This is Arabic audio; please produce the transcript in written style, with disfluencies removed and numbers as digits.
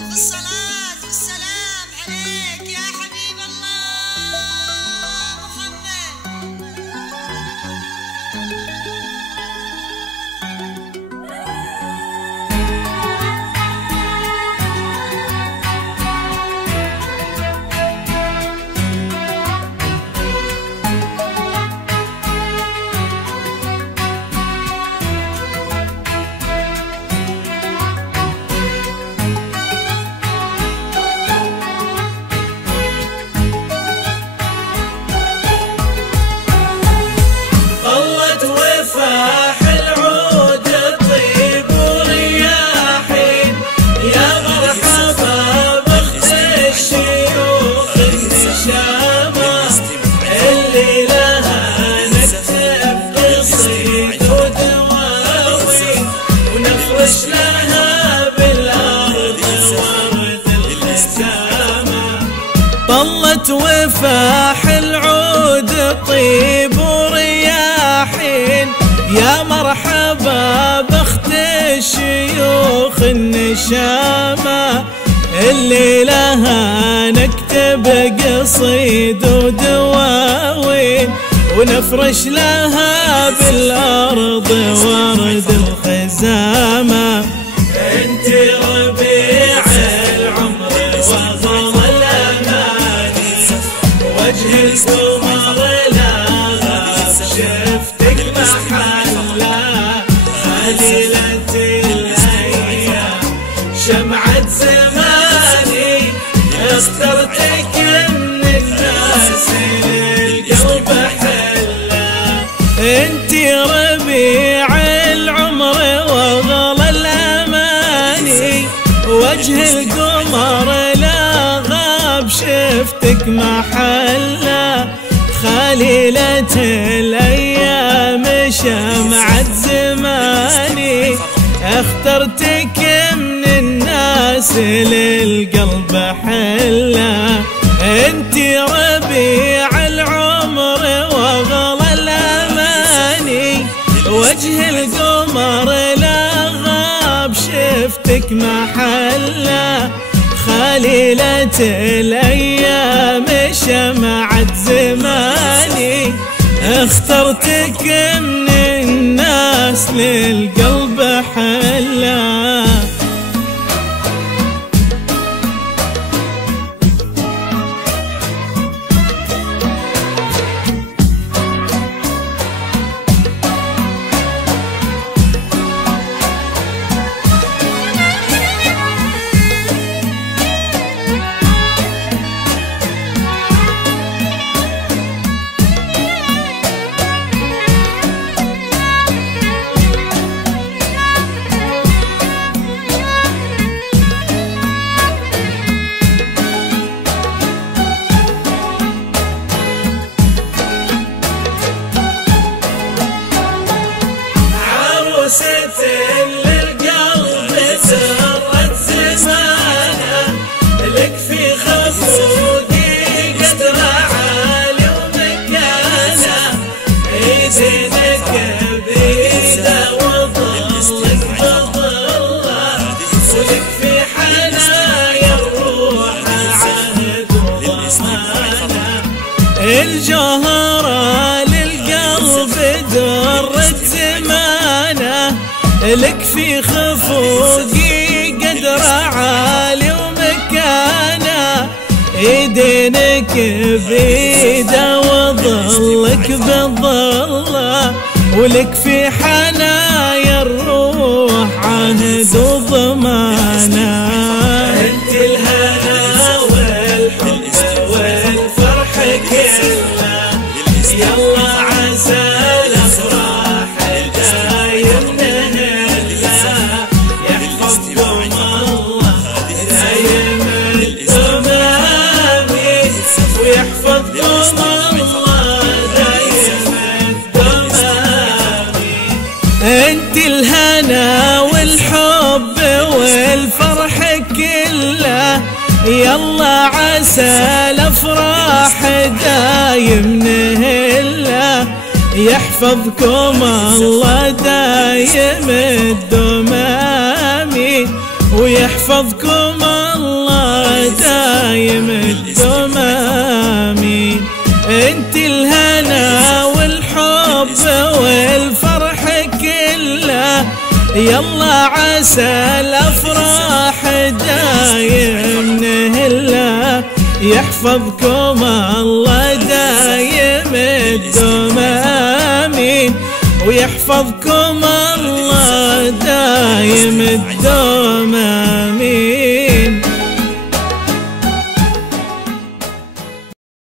ألف الصلاة والسلام عليك يا حبيب الله محمد. طلت وفاح العود طيب ورياحين، يا مرحبا بأخت الشيوخ النشامة، اللي لها نكتب قصيد ودواوين ونفرش لها بالأرض ورد الخزامة. انت ربيع العمر وظل الأماني، وجه القمر لا غاب شفتك محلة، خليلة الأيام شمعة زماني، اخترتك من الناس للقلب حلة. انت ربيع العمر وغلى الأماني، وجه القمر لا غاب شفتك محلة، خليلة الأيام شمعة زماني، اخترتك من الناس للقلب حلة. انت ربيع العمر وغلى الأماني، وجه القمر لا غاب شفتك محلة، خليلة الأيام شمعة زماني، اخترتك من الناس للقلب حلة. للقلب سرت زمانه، لك في خفوقي قدر عالي ومكانه، ايدينك بيده وظلك بظله، ولك في حنايا الروح عهد وضمانه. الجوهره للقلب درت زمانه، لك في خفوقي قدر عالي ومكانه، ايدينك بيده وظلك بظله، ولك في حنايا الروح عهد وضمانه. انت الهنا والحب والفرح كله، يلا عسى الافراح دايم نهلا، يحفظكم الله دايم التمامي، ويحفظكم الله دايم التمامي. انت الهنا والحب والفرح كله، يلا عسى الافراح دايم نهلا، يحفظكم الله دايم الدمامي، ويحفظكم الله دايم الدوم آمين. انت الهنا والحب والفرح كله، يلا عسى الافراح دايم نهله، يحفظكم الله دايم الدوم آمين، ويحفظكم الله دايم الدوم آمين.